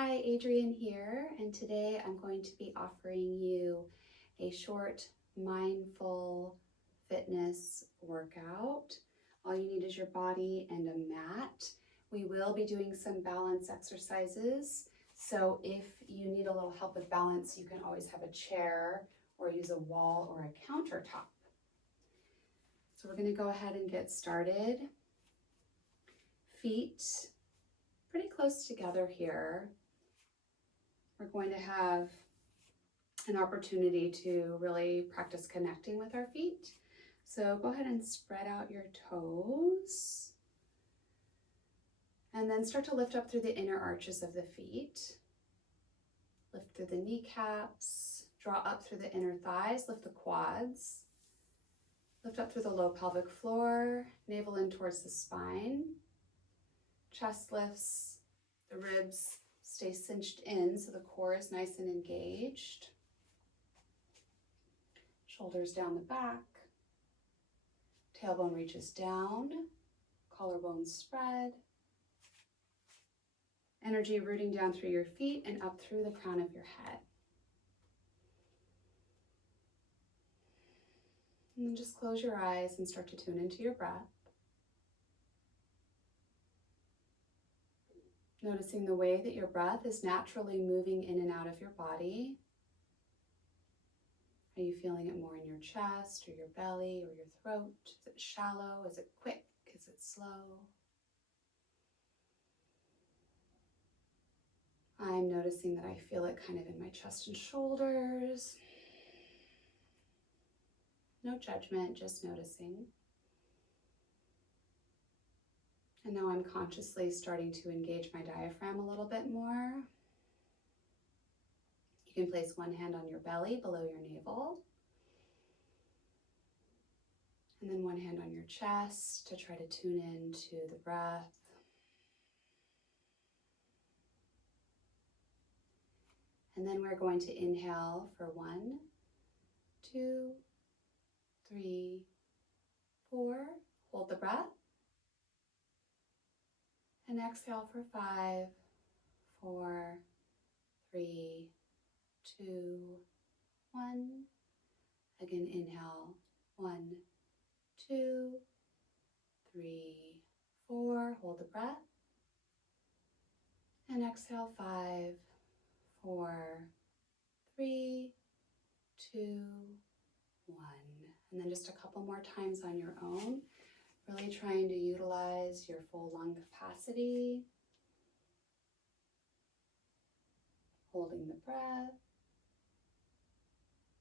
Hi, Adrienne here, and today I'm going to be offering you a short mindful fitness workout. All you need is your body and a mat. We will be doing some balance exercises, so if you need a little help with balance, you can always have a chair or use a wall or a countertop. So we're going to go ahead and get started. Feet pretty close together here. We're going to have an opportunity to really practice connecting with our feet. So go ahead and spread out your toes and then start to lift up through the inner arches of the feet. Lift through the kneecaps, draw up through the inner thighs, lift the quads. Lift up through the low pelvic floor, navel in towards the spine. Chest lifts, the ribs stay cinched in so the core is nice and engaged. Shoulders down the back. Tailbone reaches down, collarbones spread. Energy rooting down through your feet and up through the crown of your head. And then just close your eyes and start to tune into your breath. Noticing the way that your breath is naturally moving in and out of your body. Are you feeling it more in your chest or your belly or your throat? Is it shallow? Is it quick? Is it slow? I'm noticing that I feel it kind of in my chest and shoulders. No judgment, just noticing. And now I'm consciously starting to engage my diaphragm a little bit more. You can place one hand on your belly below your navel. And then one hand on your chest to try to tune into the breath. And then we're going to inhale for 1, 2, 3, 4. Hold the breath. And exhale for 5, 4, 3, 2, 1. Again, inhale. 1, 2, 3, 4. Hold the breath. And exhale 5, 4, 3, 2, 1. And then just a couple more times on your own. Really trying to utilize your full lung capacity. Holding the breath.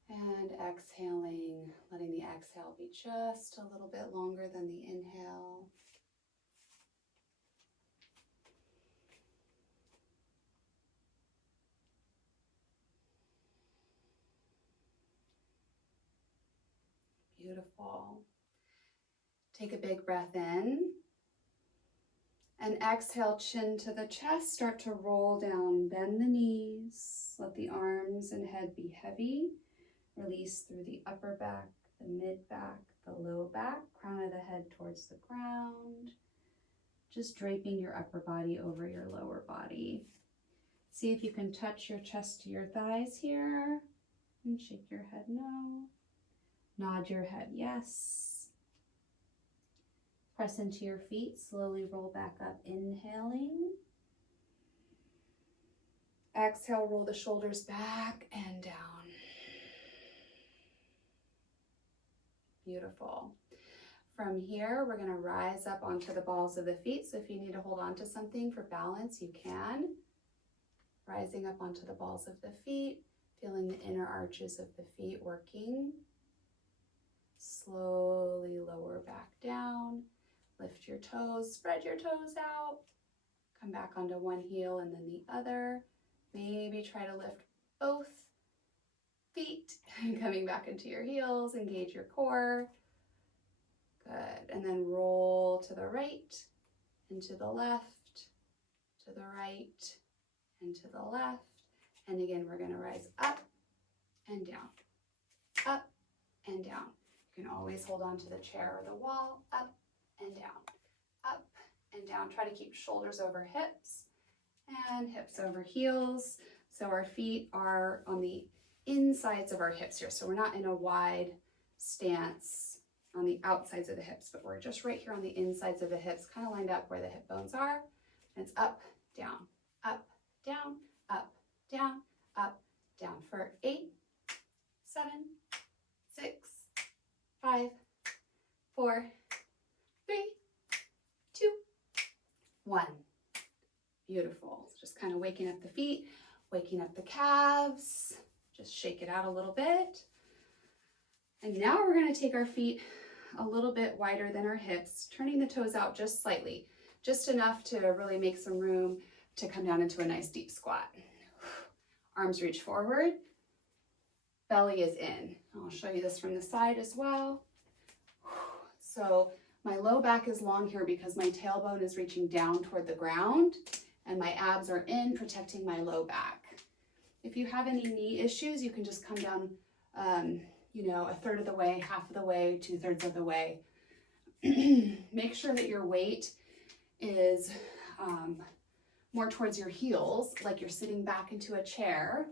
And exhaling, letting the exhale be just a little bit longer than the inhale. Beautiful. Take a big breath in. And exhale, chin to the chest. Start to roll down, bend the knees. Let the arms and head be heavy. Release through the upper back, the mid back, the low back, crown of the head towards the ground. Just draping your upper body over your lower body. See if you can touch your chest to your thighs here. And shake your head no. Nod your head yes. Press into your feet, slowly roll back up, inhaling. Exhale, roll the shoulders back and down. Beautiful. From here, we're going to rise up onto the balls of the feet. So if you need to hold on to something for balance, you can. Rising up onto the balls of the feet, feeling the inner arches of the feet working. Slowly lower back down. Lift your toes, spread your toes out. Come back onto one heel and then the other. Maybe try to lift both feet, coming back into your heels, engage your core. Good, and then roll to the right, and to the left, to the right, and to the left. And again, we're gonna rise up and down, up and down. You can always hold on to the chair or the wall, up and down, up and down. Try to keep shoulders over hips and hips over heels. So our feet are on the insides of our hips here. So we're not in a wide stance on the outsides of the hips, but we're just right here on the insides of the hips, kind of lined up where the hip bones are. And it's up, down, up, down, up, down, up, down for 8, 7, 6, 5, 4, 3, 2, 1. Beautiful. Just kind of waking up the feet, waking up the calves. Just shake it out a little bit. And now we're going to take our feet a little bit wider than our hips, turning the toes out just slightly, just enough to really make some room to come down into a nice deep squat. Arms reach forward, belly is in. I'll show you this from the side as well. So my low back is long here because my tailbone is reaching down toward the ground and my abs are in, protecting my low back. If you have any knee issues, you can just come down, a third of the way, half of the way, 2/3 of the way. Make sure that your weight is more towards your heels, like you're sitting back into a chair.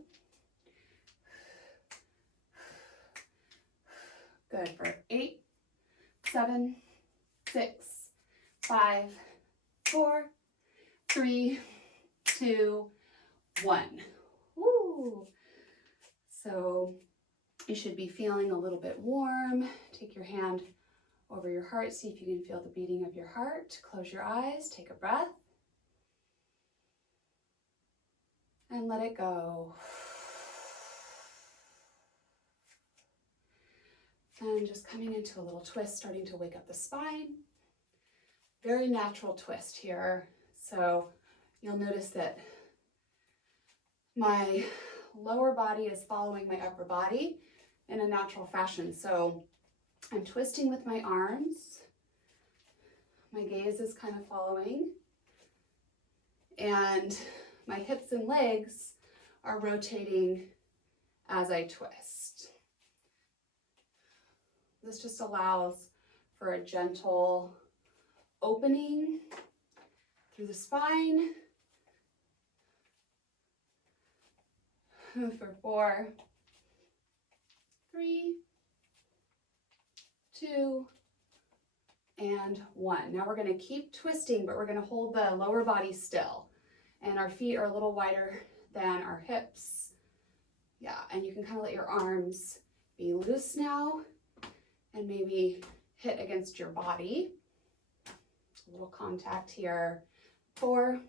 Good for 8, 7, 6, 5, 4, 3, 2, 1. Woo! So you should be feeling a little bit warm. Take your hand over your heart. See if you can feel the beating of your heart. Close your eyes. Take a breath. And let it go. And just coming into a little twist, starting to wake up the spine. Very natural twist here. So you'll notice that my lower body is following my upper body in a natural fashion. So I'm twisting with my arms. My gaze is kind of following. And my hips and legs are rotating as I twist. This just allows for a gentle opening through the spine. For 4, 3, 2, and 1. Now we're going to keep twisting, but we're going to hold the lower body still. And our feet are a little wider than our hips. Yeah, and you can kind of let your arms be loose now and maybe hit against your body. A little contact here. 4,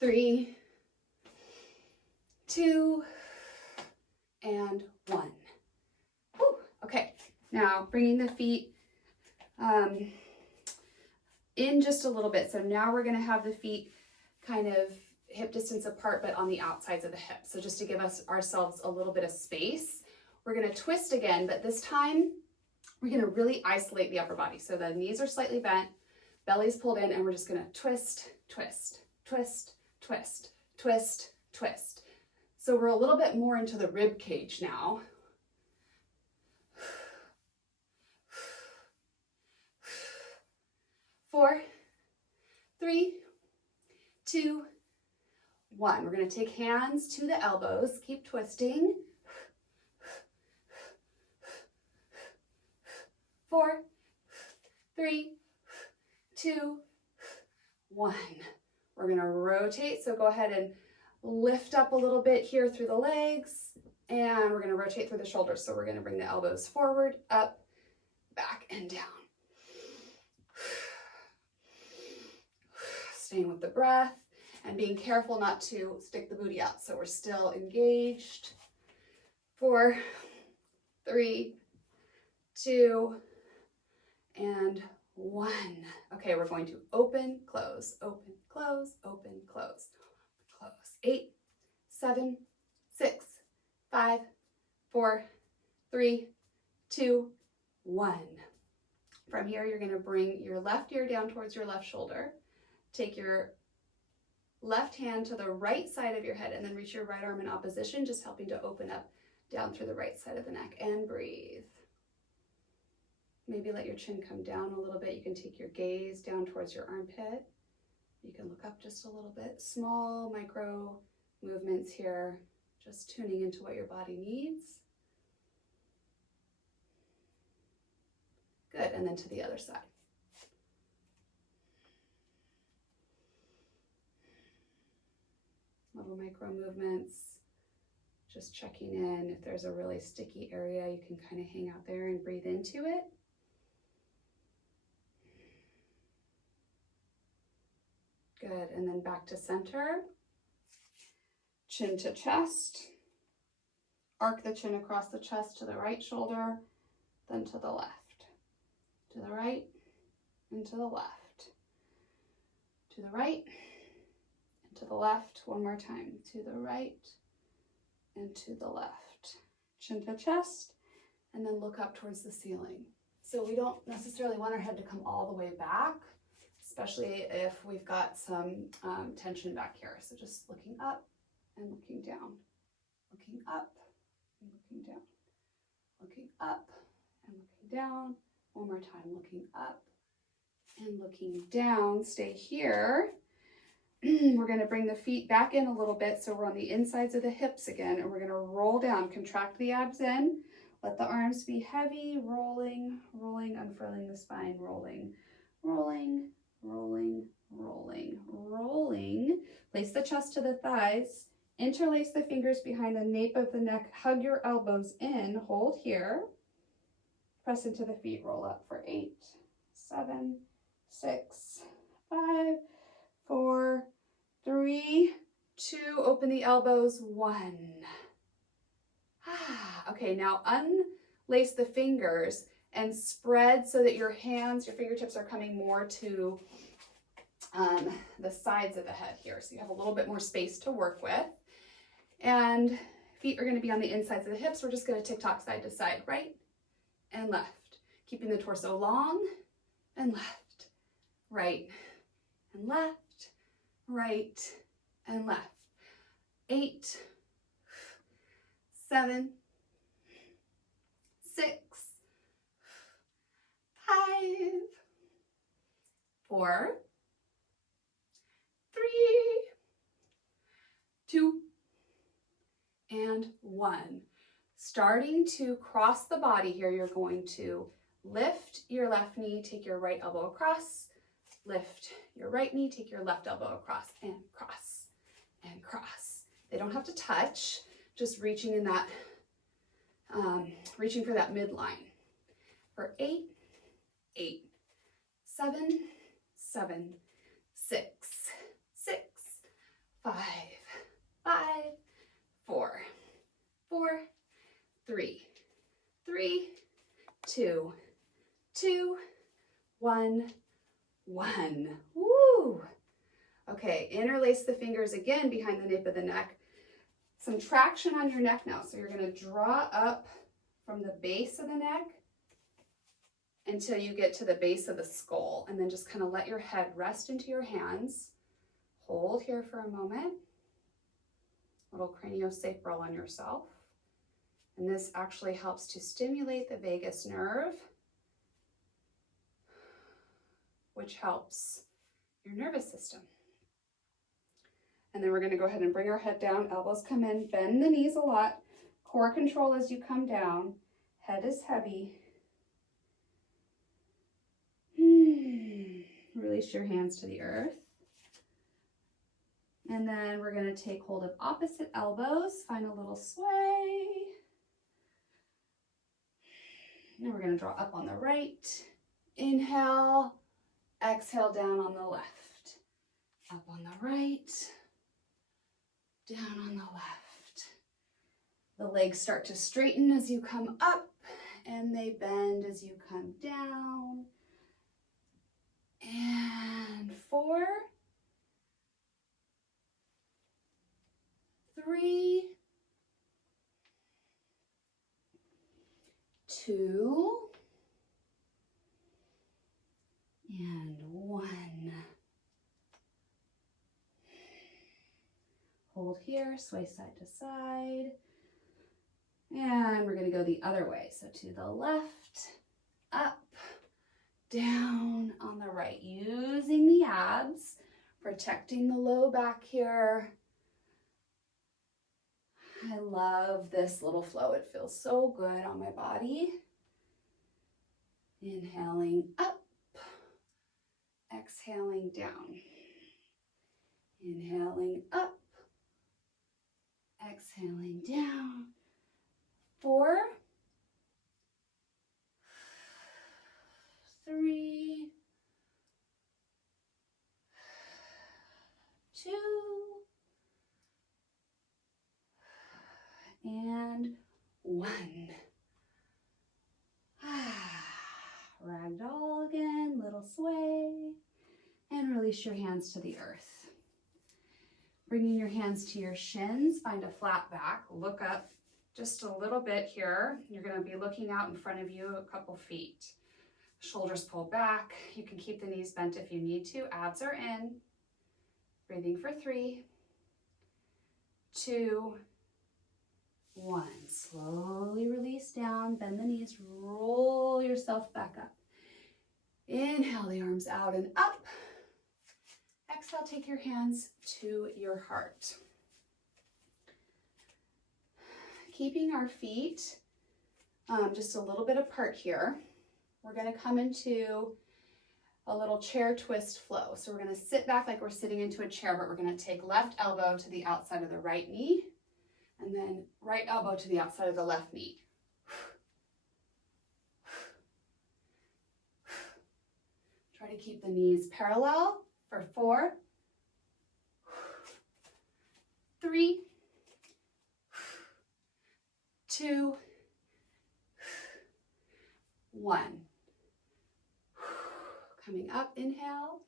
3, 2, and 1. Woo. Okay, now bringing the feet in just a little bit. So now we're going to have the feet kind of hip distance apart, but on the outsides of the hips. So just to give ourselves a little bit of space, we're going to twist again, but this time we're going to really isolate the upper body. So the knees are slightly bent, belly's pulled in, and we're just going to twist, twist, twist, twist, twist, twist. So we're a little bit more into the rib cage now. 4, 3, 2, 1. We're going to take hands to the elbows. Keep twisting. 4, 3, 2, 1. We're going to rotate. So go ahead and lift up a little bit here through the legs, and we're going to rotate through the shoulders. So we're going to bring the elbows forward, up, back, and down. Staying with the breath and being careful not to stick the booty out. So we're still engaged. 4, 3, 2, and 1. Okay, we're going to open, close, open, close, open, close, close. 8, 7, 6, 5, 4, 3, 2, 1. From here, you're going to bring your left ear down towards your left shoulder. Take your left hand to the right side of your head and then reach your right arm in opposition, just helping to open up down through the right side of the neck, and breathe. Maybe let your chin come down a little bit. You can take your gaze down towards your armpit. You can look up just a little bit. Small micro movements here, just tuning into what your body needs. Good, and then to the other side. Little micro movements, just checking in. If there's a really sticky area, you can kind of hang out there and breathe into it. Good, and then back to center. Chin to chest. Arc the chin across the chest to the right shoulder, then to the left. To the right and to the left. To the right and to the left. One more time. To the right and to the left. Chin to chest, and then look up towards the ceiling. So we don't necessarily want our head to come all the way back, especially if we've got some tension back here. So just looking up and looking down. Looking up and looking down. Looking up and looking down. One more time, looking up and looking down. Stay here. We're going to bring the feet back in a little bit so we're on the insides of the hips again, and we're going to roll down, contract the abs in, let the arms be heavy, rolling, rolling, unfurling the spine, rolling, rolling, rolling, rolling, rolling. Place the chest to the thighs, interlace the fingers behind the nape of the neck, hug your elbows in, hold here. Press into the feet, roll up for 8, 7, 6, 5, 4, 3, 2, open the elbows, 1. Okay, now unlace the fingers and spread so that your hands, your fingertips are coming more to the sides of the head here. So you have a little bit more space to work with. And feet are going to be on the insides of the hips. We're just going to tick-tock side to side, right and left, keeping the torso long and left, right and left, right and left. 8, 7, 6, 5, 4, 3, 2, and 1. Starting to cross the body here, you're going to lift your left knee, take your right elbow across, lift your right knee, take your left elbow across, and cross, and cross. They don't have to touch, just reaching in that, reaching for that midline. For 8, 8, 7, 7, 6, 6, 5, 5, 4, 4, 3, 3, 2, 2, 1, 1. Woo! Okay, interlace the fingers again behind the nape of the neck. Some traction on your neck now. So you're going to draw up from the base of the neck until you get to the base of the skull, and then just kind of let your head rest into your hands. Hold here for a moment. Little craniosacral on yourself. And this actually helps to stimulate the vagus nerve, which helps your nervous system. And then we're going to go ahead and bring our head down, elbows come in, bend the knees a lot, core control as you come down, head is heavy. Release your hands to the earth. And then we're going to take hold of opposite elbows, find a little sway. And we're going to draw up on the right. Inhale, exhale down on the left. Up on the right, down on the left. The legs start to straighten as you come up, and they bend as you come down. And 4, 3, 2, and 1. Hold here, sway side to side. And we're going to go the other way. So to the left, up, down on the right. Using the abs for protecting the low back here. I love this little flow. It feels so good on my body. Inhaling up, exhaling down. Inhaling up, exhaling down. 4, 3, 2, and 1. Ragdoll again, little sway, and release your hands to the earth. Bringing your hands to your shins, find a flat back, look up just a little bit here. You're going to be looking out in front of you a couple feet. Shoulders pulled back. You can keep the knees bent if you need to. Abs are in. Breathing for 3, 2, 1. Slowly release down, bend the knees, roll yourself back up. Inhale the arms out and up. Exhale, take your hands to your heart. Keeping our feet just a little bit apart here, we're going to come into a little chair twist flow. So we're going to sit back like we're sitting into a chair, but we're going to take left elbow to the outside of the right knee, and then right elbow to the outside of the left knee. Try to keep the knees parallel for 4, 3, 2, 1. Coming up, inhale.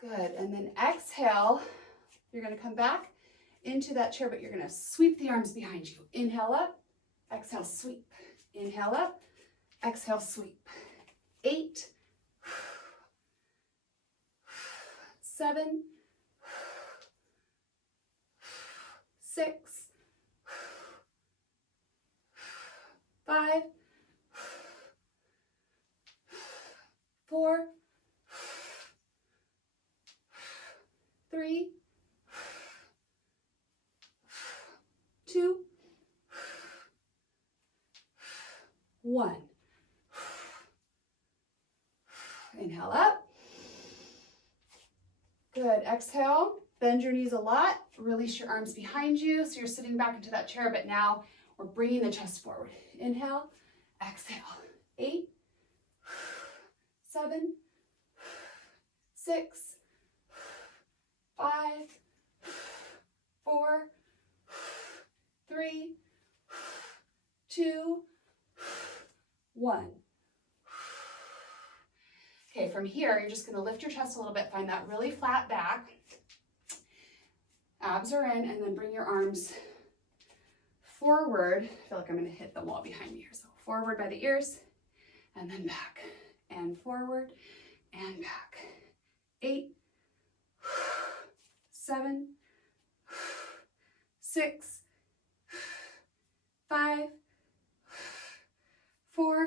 Good, and then exhale. You're going to come back into that chair, but you're going to sweep the arms behind you. Inhale up, exhale, sweep. Inhale up, exhale, sweep. 8, 7, 6, 5, 4, 3, 2, 1. Inhale up. Good. Exhale. Bend your knees a lot. Release your arms behind you. So you're sitting back into that chair, but now we're bringing the chest forward. Inhale. Exhale. 8, 7, 6, 5, 4, 3, 2, 1. Okay, from here, you're just going to lift your chest a little bit, find that really flat back. Abs are in, and then bring your arms forward. I feel like I'm going to hit the wall behind me here. So forward by the ears, and then back, and forward, and back. 8, 7, 6, 5, 4,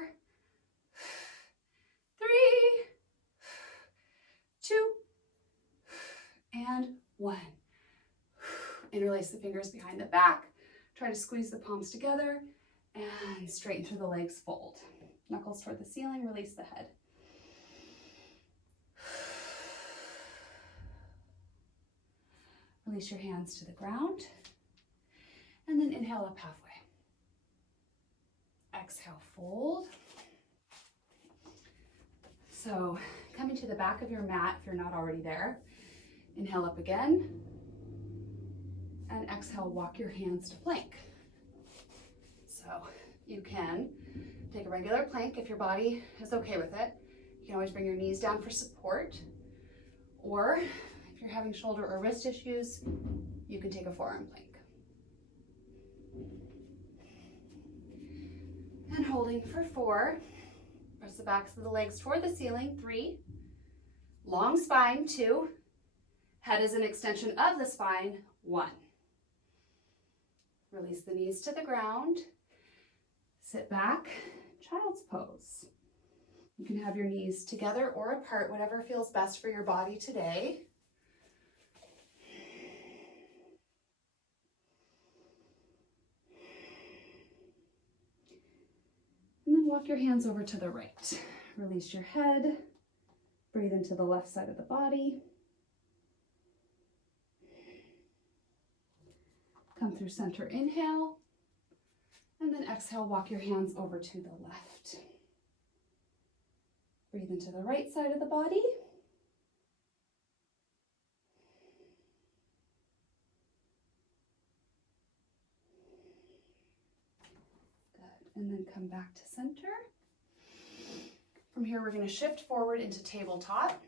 3, 2, and 1. Interlace the fingers behind the back. Try to squeeze the palms together and straighten through the legs, fold. Knuckles toward the ceiling, release the head. Release your hands to the ground, and then inhale up halfway. Exhale, fold. So coming to the back of your mat if you're not already there. Inhale up again, and exhale, walk your hands to plank. So you can take a regular plank if your body is okay with it. You can always bring your knees down for support, or if you're having shoulder or wrist issues, you can take a forearm plank. And holding for 4, press the backs of the legs toward the ceiling. 3, long spine. 2, head is an extension of the spine. 1. Release the knees to the ground. Sit back, child's pose. You can have your knees together or apart, whatever feels best for your body today. And then walk your hands over to the right. Release your head. Breathe into the left side of the body. Come through center, inhale. And then exhale, walk your hands over to the left. Breathe into the right side of the body. Good. And then come back to center. From here, we're going to shift forward into tabletop.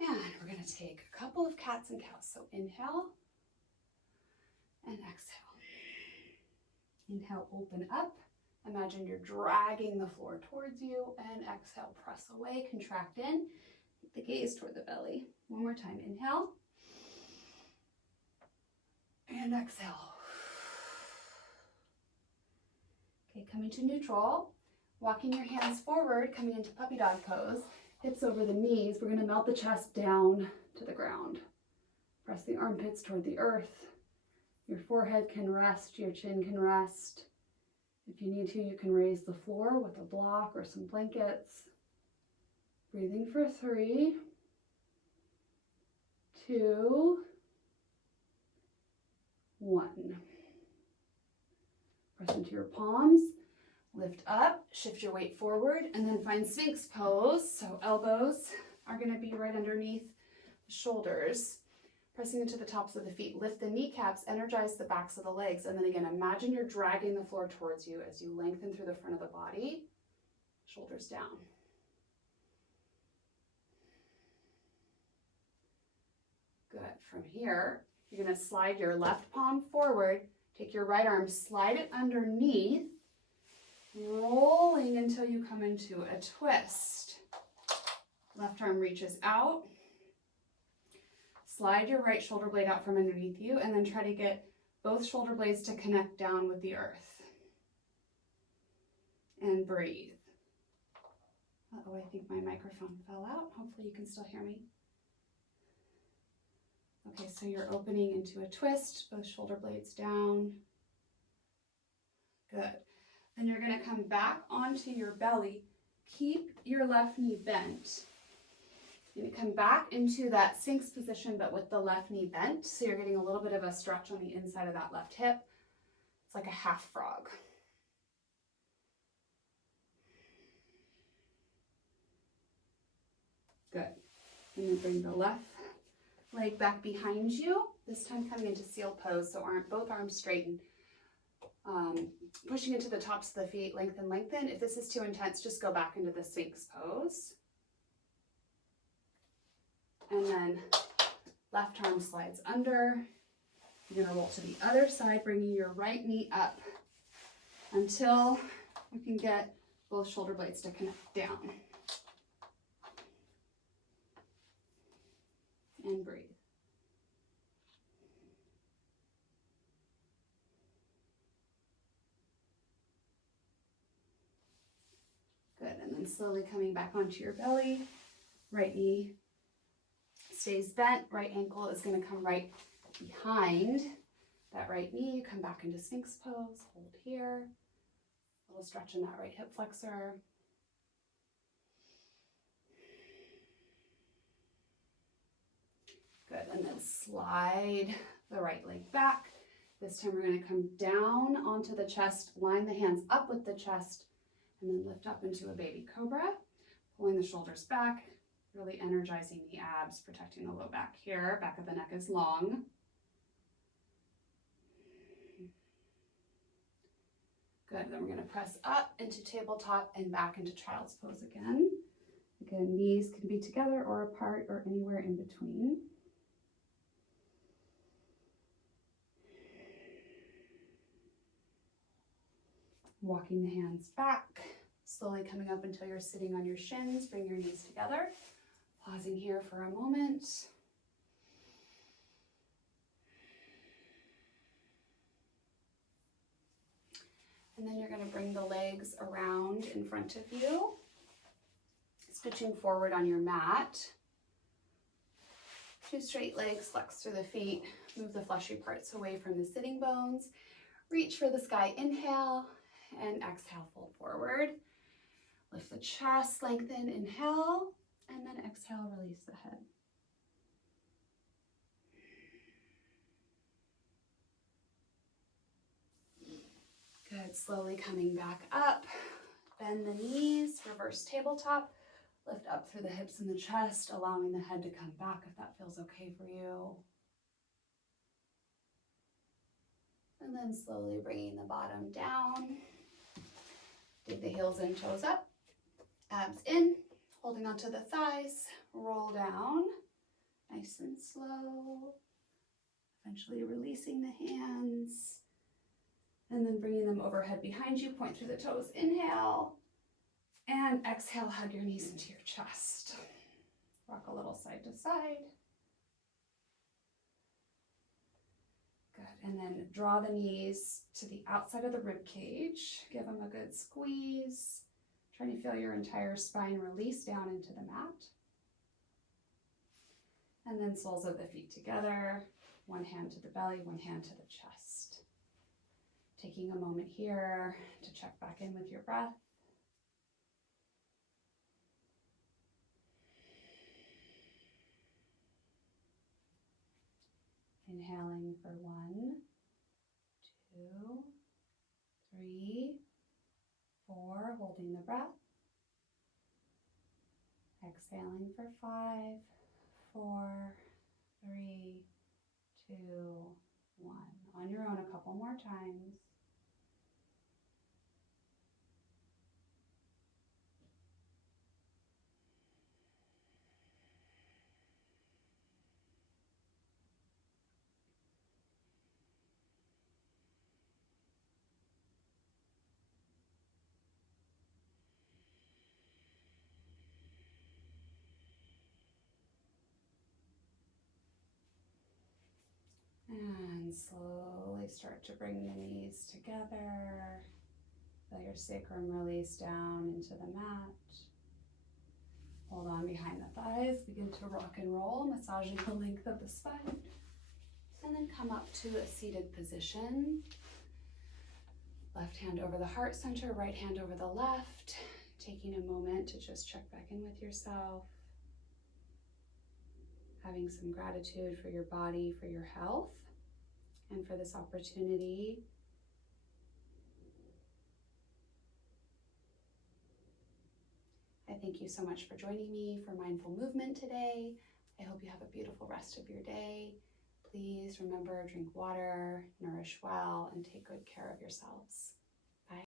And we're going to take a couple of cats and cows. So inhale and exhale. Inhale, open up. Imagine you're dragging the floor towards you, and exhale, press away, contract in. Keep the gaze toward the belly. One more time. Inhale and exhale. Okay, coming to neutral. Walking your hands forward, coming into puppy dog pose. Hips over the knees. We're going to melt the chest down to the ground. Press the armpits toward the earth. Your forehead can rest, your chin can rest. If you need to, you can raise the floor with a block or some blankets. Breathing for 3, 2, 1. Press into your palms. Lift up, shift your weight forward, and then find Sphinx pose. So elbows are going to be right underneath the shoulders. Pressing into the tops of the feet. Lift the kneecaps, energize the backs of the legs, and then again, imagine you're dragging the floor towards you as you lengthen through the front of the body. Shoulders down. Good. From here, you're going to slide your left palm forward. Take your right arm, slide it underneath, rolling until you come into a twist. Left arm reaches out. Slide your right shoulder blade out from underneath you, and then try to get both shoulder blades to connect down with the earth. And breathe. Uh-oh, I think my microphone fell out. Hopefully you can still hear me. Okay, so you're opening into a twist, both shoulder blades down. Good. Then you're going to come back onto your belly. Keep your left knee bent. You're going to come back into that Sphinx position, but with the left knee bent. So you're getting a little bit of a stretch on the inside of that left hip. It's like a half frog. Good. And then bring the left leg back behind you. This time coming into seal pose. So both arms straighten. Pushing into the tops of the feet, lengthen, lengthen. If this is too intense, just go back into the Sphinx pose. And then left arm slides under. You're going to roll to the other side, bringing your right knee up until you can get both shoulder blades to connect down. And breathe. Good, and then slowly coming back onto your belly. Right knee stays bent, right ankle is going to come right behind that right knee. You come back into Sphinx pose, hold here. A little stretch in that right hip flexor. Good, and then slide the right leg back. This time we're going to come down onto the chest, line the hands up with the chest, and then lift up into a baby cobra, pulling the shoulders back, really energizing the abs, protecting the low back here. Back of the neck is long. Good, then we're going to press up into tabletop and back into child's pose again. Again, knees can be together or apart or anywhere in between. Walking the hands back, slowly coming up until you're sitting on your shins. Bring your knees together. Pausing here for a moment. And then you're going to bring the legs around in front of you, scooching forward on your mat. 2 straight legs, flex through the feet, move the fleshy parts away from the sitting bones. Reach for the sky, inhale, and exhale, fold forward. Lift the chest, lengthen, inhale, and then exhale, release the head. Good, slowly coming back up. Bend the knees, reverse tabletop. Lift up through the hips and the chest, allowing the head to come back if that feels okay for you. And then slowly bringing the bottom down. Dig the heels in, toes up. Abs in, holding onto the thighs. Roll down, nice and slow. Eventually releasing the hands. And then bringing them overhead behind you. Point through the toes, inhale. And exhale, hug your knees into your chest. Rock a little side to side. Good, and then draw the knees to the outside of the rib cage. Give them a good squeeze. Trying to feel your entire spine release down into the mat. And then soles of the feet together. One hand to the belly, one hand to the chest. Taking a moment here to check back in with your breath. Inhaling for 1, 2, 3, 4, holding the breath. Exhaling for 5, 4, 3, 2, 1. On your own, a couple more times. And slowly start to bring the knees together. Feel your sacrum release down into the mat. Hold on behind the thighs. Begin to rock and roll, massaging the length of the spine. And then come up to a seated position. Left hand over the heart center, right hand over the left. Taking a moment to just check back in with yourself. Having some gratitude for your body, for your health, and for this opportunity. I thank you so much for joining me for Mindful Movement today. I hope you have a beautiful rest of your day. Please remember, drink water, nourish well, and take good care of yourselves.